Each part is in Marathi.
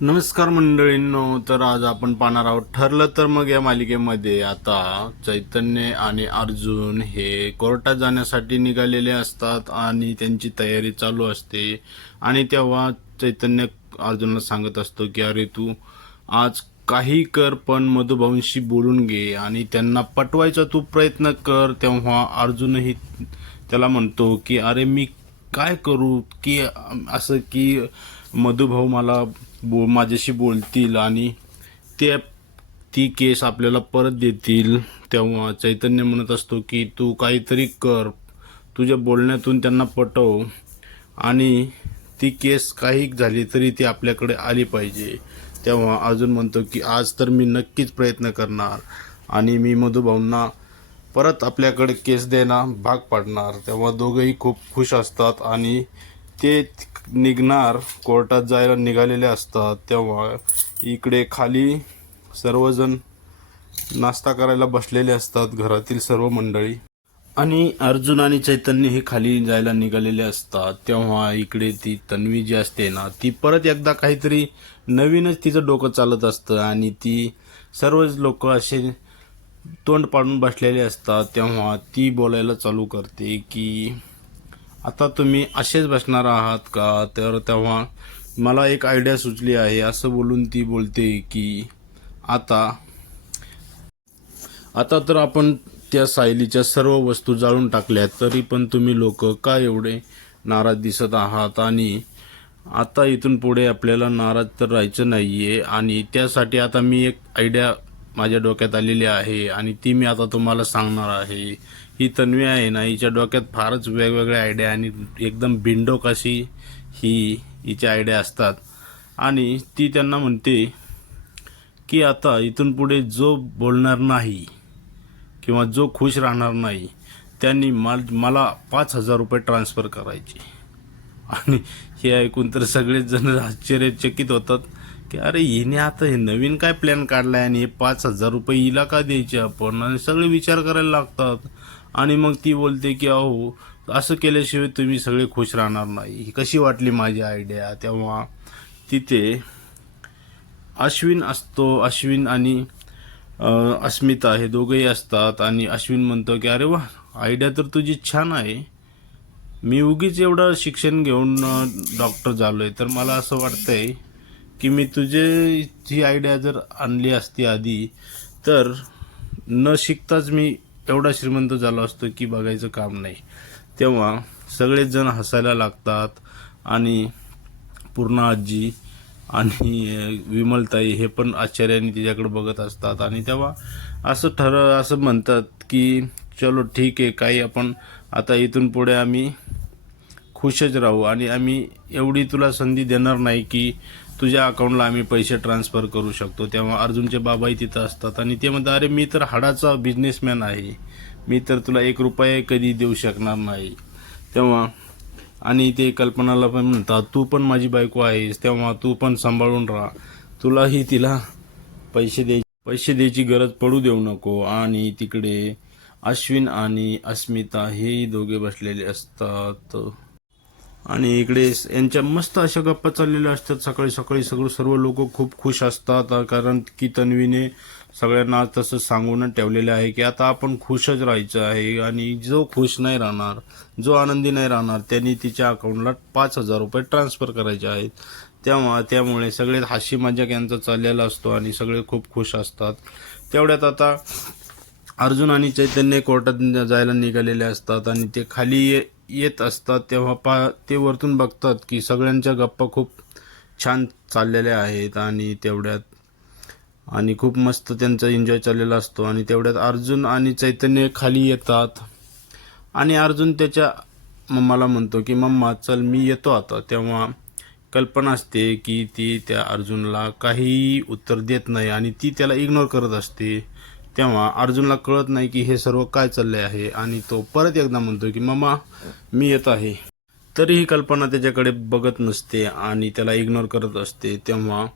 नमस्कार मंडळींनो तर आज आपण पाहणार आहोत. ठरलं तर मग या मालिकेमध्ये आता चैतन्य आणि अर्जुन हे कोर्टात जाण्यासाठी निघालेले असतात आणि त्यांची तयारी चालू असते. आणि तेव्हा चैतन्य अर्जुनला सांगत असतो की अरे तू आज काही कर पण मधुभाऊंशी बोलून घे आणि त्यांना पटवायचा तू प्रयत्न कर. तेव्हा अर्जुनही त्याला म्हणतो की अरे मी काय करू? की असं की मधुभाऊ मला बो माझ्याशी बोलतील आणि ते ती केस आपल्याला परत देतील. तेव्हा चैतन्य म्हणत असतो की तू काहीतरी कर. तुझ्या बोलण्यातून त्यांना पटव. आणि ती केस काही झाली तरी ती आपल्याकडे आली पाहिजे. तेव्हा अजून म्हणतो की आज तर मी नक्कीच प्रयत्न करणार आणि मी मधुभाऊंना परत आपल्याकडे केस देणं भाग पाडणार. तेव्हा दोघंही खूप खुश असतात आणि ते निघणार कोर्टात जायला निघालेले असतात तेव्हा इकडे खाली सर्वजण नाश्ता करायला बसलेले असतात घरातील सर्व मंडळी. आणि अर्जुन आणि चैतन्य हे खाली जायला निघालेले असतात तेव्हा इकडे ती तन्वी जी असते ना ती परत एकदा काहीतरी नवीनच तिचं डोकं चालत असतं आणि ती सर्वच लोक असे तोंड पाडून बसलेले असतात तेव्हा ती बोलायला चालू करते की आता तुम्ही असेच बसणार आहात का? तर तेव्हा मला एक आयडिया सुचली आहे. असं बोलून ती बोलते की आता आता तर आपण त्या सायलीच्या सर्व वस्तू जाळून टाकल्या तरी पण तुम्ही लोक का एवढे नाराज दिसत आहात? आणि आता इथून पुढे आपल्याला नाराज तर राहायचं नाही आहे आणि त्यासाठी आता मी एक आयडिया माझ्या डोक्यात आलेली आहे. आणि ती मी आता तुम्हाला सांगणार आहे. ही तन्वी आहे ना हिच्या डोक्यात फारच वेगवेगळ्या आयडिया आणि एकदम बिंडोक अशी ही हिच्या आयडिया असतात. आणि ती त्यांना म्हणते की आता इथून पुढे जो बोलणार नाही किंवा जो खुश राहणार नाही त्यांनी माल मला पाच हजार रुपये ट्रान्सफर करायचे. आणि हे ऐकून तर सगळेच जण आश्चर्यचकित होतात की अरे हिने आता हे नवीन काय प्लॅन काढला आहे आणि हे पाच हजार रुपये हिला का द्यायचे आपण? आणि सगळे विचार करायला लागतात. आणि मग ती बोलते की अहो असं केल्याशिवाय तुम्ही सगळे खुश राहणार नाही. ही कशी वाटली माझी आयडिया तेव्हा तिथे अश्विन असतो अश्विन आणि अस्मिता हे दोघंही असतात आणि अश्विन म्हणतो की अरे वा आयडिया तर तुझी छान आहे. मी उगीच एवढं शिक्षण घेऊन डॉक्टर झालो आहे तर मला असं वाटतंय की मी तुझे ही आयडिया जर आणली असती आधी तर न शिकताच मी एवढा श्रीमंत झालो असतो की बघायचं काम नाही. तेव्हा सगळेच जण हसायला लागतात आणि पूर्ण आजी आणि विमलताई हे पण आश्चर्याने तिच्याकडे बघत असतात. आणि तेव्हा असं ठर असं म्हणतात की चलो ठीक आहे काही आपण आता इथून पुढे आम्ही खुशच राहू आणि आम्ही एवढी तुला संधी देणार नाही की तुझ्या अकाउंटला आम्ही पैसे ट्रान्सफर करू शकतो. तेव्हा अर्जुनचे बाबाही तिथं असतात आणि ते म्हणतात अरे मी तर हाडाचा बिझनेसमॅन आहे. मी तर तुला एक रुपया कधी देऊ शकणार नाही. तेव्हा आणि ते कल्पनाला पण म्हणतात तू पण माझी बायको आहेस. तेव्हा तू पण सांभाळून राहा. तुलाही तिला पैसे द्याय पैसे द्यायची गरज पडू देऊ नको. आणि तिकडे अश्विन आणि अस्मिता हे दोघे बसलेले असतात. आणि इकडे स- यांच्या मस्त अशा गप्पा चाललेल्या असतात. सकाळी सकाळी सगळं सर्व लोक खूप खुश असतात कारण की तन्वीने सगळ्यांना तसं सांगून ठेवलेलं आहे की आता आपण खुशच राहायचं आहे आणि जो खुश नाही राहणार जो आनंदी नाही राहणार त्यांनी तिच्या अकाउंटला पाच हजार रुपये ट्रान्सफर करायचे आहेत. तेव्हा त्यामुळे सगळे हाशी मजाक यांचा चाललेला असतो आणि सगळे खूप खुश असतात. तेवढ्यात आता अर्जुन आणि चैतन्य कोर्टात जायला निघालेले असतात आणि ते खाली ये- येत असतात तेव्हा पा ते वरतून बघतात की सगळ्यांच्या गप्पा खूप छान चाललेल्या आहेत आणि तेवढ्यात आणि खूप मस्त त्यांचा एन्जॉय चाललेला असतो आणि तेवढ्यात अर्जुन आणि चैतन्य खाली येतात. आणि अर्जुन त्याच्या मम्माला म्हणतो की मम्मा चल मी येतो आता. तेव्हा कल्पना असते की ती त्या अर्जुनला काही उत्तर देत नाही आणि ती त्याला इग्नोर करत असते. तेव्हा अर्जुनला कळत नाही की हे सर्व काय चालले आहे आणि तो परत एकदा म्हणतो की मम्मा मी येत आहे. तरीही कल्पना त्याच्याकडे बघत नसते आणि त्याला इग्नोर करत असते. तेव्हा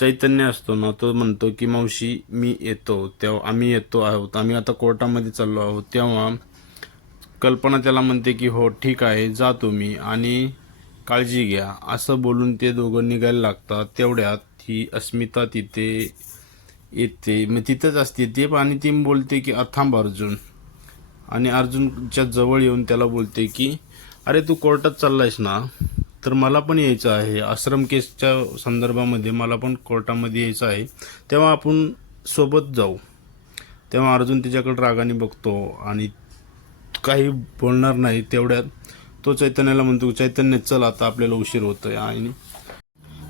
चैतन्य असतो ना तो म्हणतो की मावशी मी येतो. तेव्हा आम्ही येतो आहोत. आम्ही आता कोर्टामध्ये चाललो आहोत. तेव्हा कल्पना त्याला म्हणते की हो ठीक आहे जा तुम्ही आणि काळजी घ्या. असं बोलून ते दोघं निघायला लागतात. तेवढ्यात ही अस्मिता तिथे येते. मग तिथंच असते. ते आणि ती बोलते की थांब अर्जुन. आणि अर्जुनच्या जवळ येऊन त्याला बोलते की अरे तू कोर्टात चाललायस ना? तर मला पण यायचं आहे. आश्रम केसच्या संदर्भामध्ये मला पण कोर्टामध्ये यायचं आहे. तेव्हा आपण सोबत जाऊ. तेव्हा अर्जुन तिच्याकडे रागाने बघतो आणि काही बोलणार नाही तेवढ्यात. तो चैतन्याला म्हणतो चैतन्य चल आता आपल्याला उशीर होतोय. आणि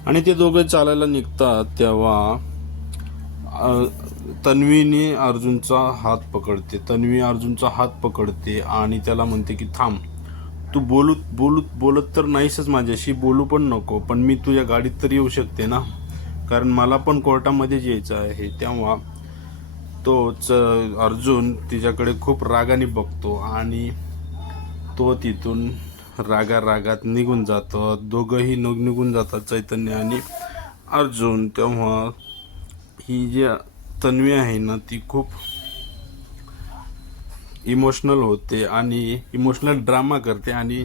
आणि ते दोघे चालायला निघतात तेव्हा तन्वीने अर्जुनचा हात पकडते. तन्वी अर्जुनचा हात पकडते आणि त्याला म्हणते की थांब. तू बोलू बोलू बोलत तर नाहीसच माझ्याशी. बोलू पण नको. पण मी तुझ्या गाडीत तर येऊ शकते ना? कारण मला पण कोर्टामध्येच यायचं आहे. तेव्हा तोच अर्जुन तिच्याकडे खूप रागाने बघतो आणि तो तिथून रागा रागात निघून जातो. दोघंही निघून जातात चैतन्य आणि अर्जुन. तेव्हा ही जी तन्वी आहे ना ती खूप इमोशनल होते आणि इमोशनल ड्रामा करते आणि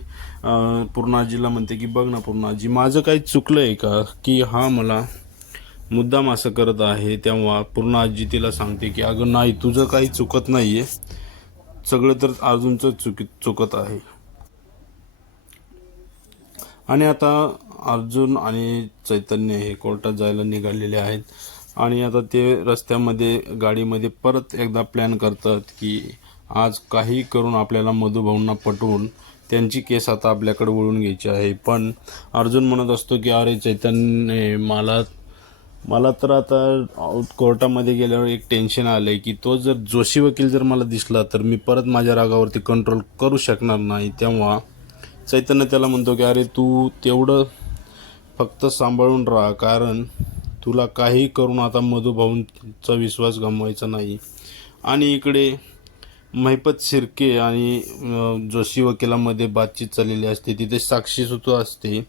पूर्णाजीला म्हणते की बघ ना पूर्णाजी माझं काही चुकलं आहे का? की हा मला मुद्दाम असं करत आहे. तेव्हा पूर्ण आजी तिला सांगते की अगं नाही तुझं काही चुकत नाही आहे सगळं तर अर्जुनचं चुकी चुकत आहे. आणि आता अर्जुन आणि चैतन्य हे कोर्टात जायला निघालेले आहेत. आणि आता ते रस्त्यामध्ये गाडीमध्ये परत एकदा प्लॅन करतात की आज काही करून आपल्याला मधुभाऊंना पटवून त्यांची केस आता आपल्याकडे वळून घ्यायची आहे. पण अर्जुन म्हणत असतो की अरे चैतन्य मला मला तर आता कोर्टामध्ये गेल्यावर एक टेन्शन आलं आहे की तो जर जोशी वकील जर मला दिसला तर मी परत माझ्या रागावरती कंट्रोल करू शकणार नाही. तेव्हा चैतन्य त्याला म्हणतो की अरे तू तेवढं फक्त सांभाळून राहा कारण तुला काही करून आता मधुभाऊंचा विश्वास गमवायचा नाही. आणि इकडे महिपत शिर्के आणि जोशी वकिलामध्ये बातचीत चाललेली असते. तिथे साक्षीसुद्धा असते.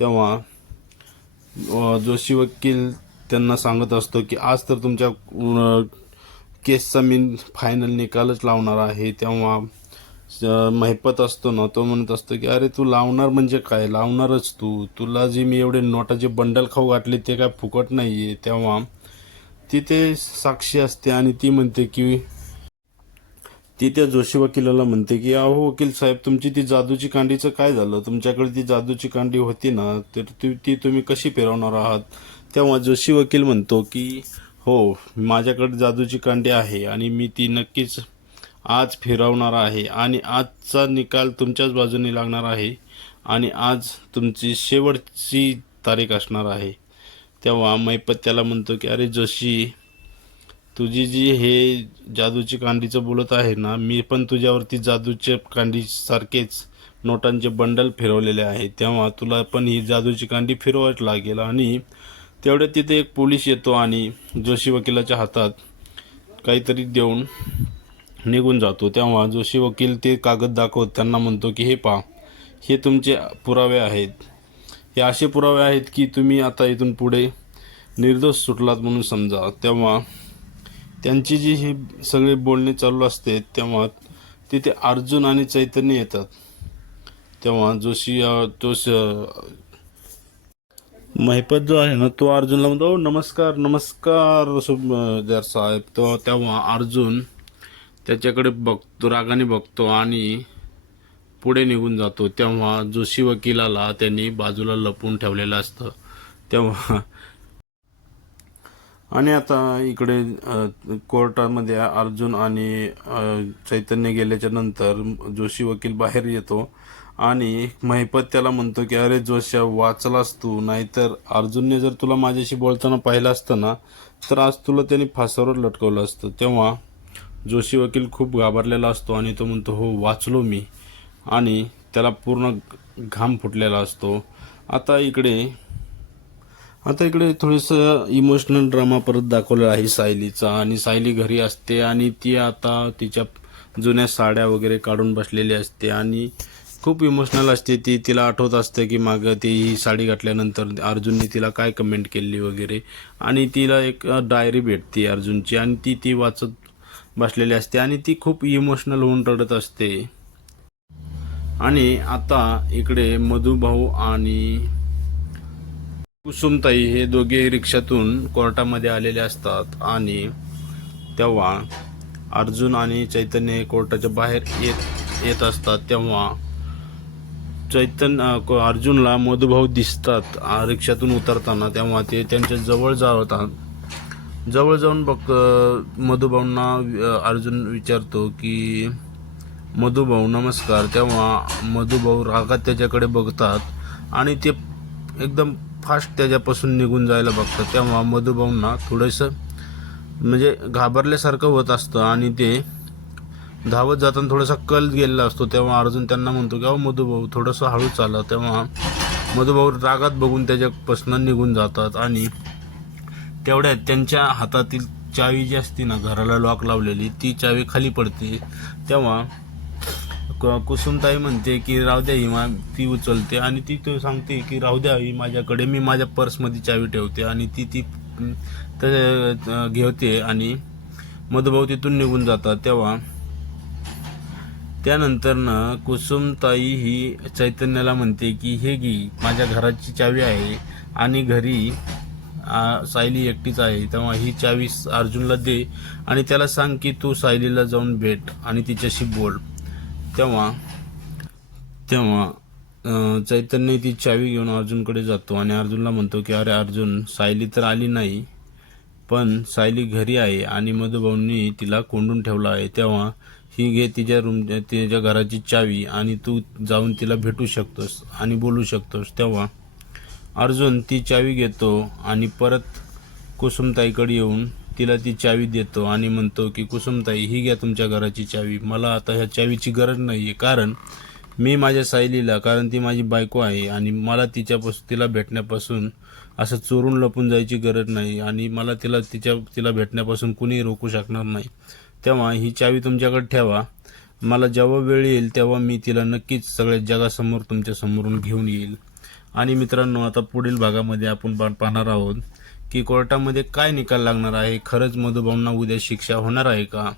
तेव्हा जोशी वकील त्यांना सांगत असतो की आज तर तुमच्या केसचा मी फायनल निकालच लावणार आहे. तेव्हा महिपत असतो ना तो म्हणत असतो की अरे तू लावणार म्हणजे काय? लावणारच तू. तुला जे मी एवढे नोटाचे बंडल खाऊ घातले ते काय फुकट नाही आहे तेव्हा तिथे साक्षी असते आणि ती म्हणते की ती त्या जोशी वकिलाला म्हणते की अहो वकील साहेब तुमची ती जादूची कांडीचं काय झालं? तुमच्याकडे ती जादूची कांडी होती ना तर ती ती तुम्ही कशी फिरवणार आहात? तेव्हा जोशी वकील म्हणतो की हो माझ्याकडे जादूची कांडी आहे आणि मी ती नक्कीच आज फिरवणार आहे आणि आजचा निकाल तुमच्याच बाजूने लागणार आहे आणि आज तुमची शेवटची तारीख असणार आहे. तेव्हा मैपत त्याला म्हणतो की अरे जोशी तुझी जी हे जादूची कांडीचं बोलत आहे ना मी पण तुझ्यावरती जादूच्या कांडीसारखेच नोटांचे बंडल फिरवलेले आहे. तेव्हा तुला पण ही जादूची कांडी फिरवायच लागेल आणि तेवढ्या तिथे एक पोलीस येतो आणि जोशी वकिलाच्या हातात काहीतरी देऊन निघून जातो. तेव्हा जोशी वकील ते कागद दाखवत त्यांना म्हणतो की हे पहा हे तुमचे पुरावे आहेत. हे असे पुरावे आहेत की तुम्ही आता इथून पुढे निर्दोष सुटलात म्हणून समजा. तेव्हा त्यांची जी ही सगळे बोलणे चालू असते तेव्हा तिथे अर्जुन आणि चैतन्य येतात. तेव्हा जोशी तो महिपत जो आहे ना तो अर्जुनला म्हणतो नमस्कार नमस्कार सुभेदार साहेब. तो तेव्हा अर्जुन त्याच्याकडे बघतो रागाने बघतो आणि पुढे निघून जातो. तेव्हा जोशी वकिलाला त्यांनी बाजूला लपून ठेवलेलं असतं. तेव्हा आणि आता इकडे कोर्टामध्ये अर्जुन आणि चैतन्य गेल्याच्यानंतर जोशी वकील बाहेर येतो आणि महिपत त्याला म्हणतो की अरे जोशा वाचलास तू? नाहीतर अर्जुनने जर तुला माझ्याशी बोलताना पाहिलं असतं ना तर आज तुला त्याने फासावर लटकवलं असतं. तेव्हा जोशी वकील खूप घाबरलेला असतो आणि तो म्हणतो हो वाचलो मी. आणि त्याला पूर्ण घाम फुटलेला असतो. आता इकडे आता इकडे थोडंसं इमोशनल ड्रामा परत दाखवलेला आहे सायलीचा. आणि सायली घरी असते आणि ती आता तिच्या जुन्या साड्या वगैरे काढून बसलेली असते आणि खूप इमोशनल असते. ती तिला आठवत असते की मागं ती ही साडी घातल्यानंतर अर्जुनने तिला काय कमेंट केली वगैरे. आणि तिला एक डायरी भेटते अर्जुनची. आणि ती ती वाचत बसलेली असते आणि ती खूप इमोशनल होऊन रडत असते. आणि आता इकडे मधुभाऊ आणि कुसुमताई हे दोघे रिक्षातून कोर्टामध्ये आलेले असतात आणि तेव्हा अर्जुन आणि चैतन्य कोर्टाच्या बाहेर येत येत असतात. तेव्हा चैतन्य अर्जुनला मधुभाऊ दिसतात रिक्षातून उतरताना. तेव्हा ते त्यांच्या जवळ जातात जवळ जाऊन बघ मधुभाऊंना अर्जुन विचारतो की मधुभाऊ नमस्कार. तेव्हा मधुभाऊ रागात त्याच्याकडे बघतात आणि ते एकदम फास्ट त्याच्यापासून निघून जायला बघतात. तेव्हा मधुभाऊंना थोडंसं म्हणजे घाबरल्यासारखं होत असतं आणि ते धावत जाताना थोडासा कल गेलेला असतो. तेव्हा अर्जुन त्यांना म्हणतो की अहो मधुभाऊ थोडंसं हळू चाला. तेव्हा मधुभाऊ रागात बघून त्याच्यापासून निघून जातात आणि तेवढ्यात त्यांच्या हातातील चावी जी असते ना घराला लॉक लावलेली ती चावी खाली पडते. तेव्हा क- कुसुमताई म्हणते की राहू द्या ही मा ती उचलते. आणि ती तो सांगते की राहू द्या ही माझ्याकडे मी माझ्या पर्समध्ये चावी ठेवते. आणि ती ती घेवते आणि मधुभाऊ तिथून निघून जातात. तेव्हा त्यानंतर ना कुसुमताई ही चैतन्याला म्हणते की हे घी माझ्या घराची चावी आहे आणि घरी सायली एकटीच आहे. तेव्हा ही चावी अर्जुनला दे आणि त्याला सांग की तू सायलीला जाऊन भेट आणि तिच्याशी बोल. तेव्हा तेव्हा चैतन्य ती चावी घेऊन अर्जुनकडे जातो आणि अर्जुनला म्हणतो की अरे अर्जुन सायली तर आली नाही पण सायली घरी आहे आणि मधुभाऊंनी तिला कोंडून ठेवला आहे. तेव्हा ही घे तिच्या रूम तिच्या घराची चावी आणि तू जाऊन तिला भेटू शकतोस आणि बोलू शकतोस. तेव्हा अर्जुन ती चावी घेतो आणि परत कुसुमताईकडे येऊन तिला ती चावी देतो आणि म्हणतो की कुसुमताई ही घ्या तुमच्या घराची चावी. मला आता ह्या चावीची गरज नाही आहे कारण मी माझ्या सायलीला कारण ती माझी बायको आहे आणि मला तिच्यापासून तिला भेटण्यापासून असं चोरून लपून जायची गरज नाही आणि मला तिला तिच्या तिला भेटण्यापासून कुणीही रोखू शकणार नाही. तेव्हा ही चावी तुमच्याकडे ठेवा. मला जेव्हा वेळ येईल तेव्हा मी तिला नक्कीच सगळ्या जगासमोर तुमच्यासमोरून घेऊन येईल. आणि मित्रांनो आता पुढील भागामध्ये आपण पाहणार आहोत की कोर्टामध्ये काय निकाल लागणार आहे खरंच मधुभाऊंना उद्या शिक्षा होणार आहे का?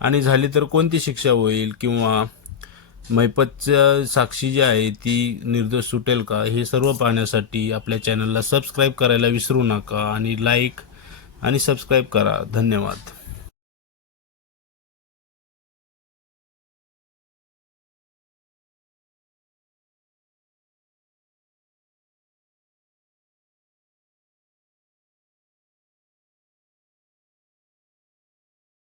आणि झाली तर कोणती शिक्षा होईल किंवा मैपतच्या साक्षी जी आहे ती निर्दोष सुटेल का? हे सर्व पाहण्यासाठी आपल्या चॅनलला सबस्क्राईब करायला विसरू नका आणि लाईक आणि सबस्क्राईब करा. धन्यवाद.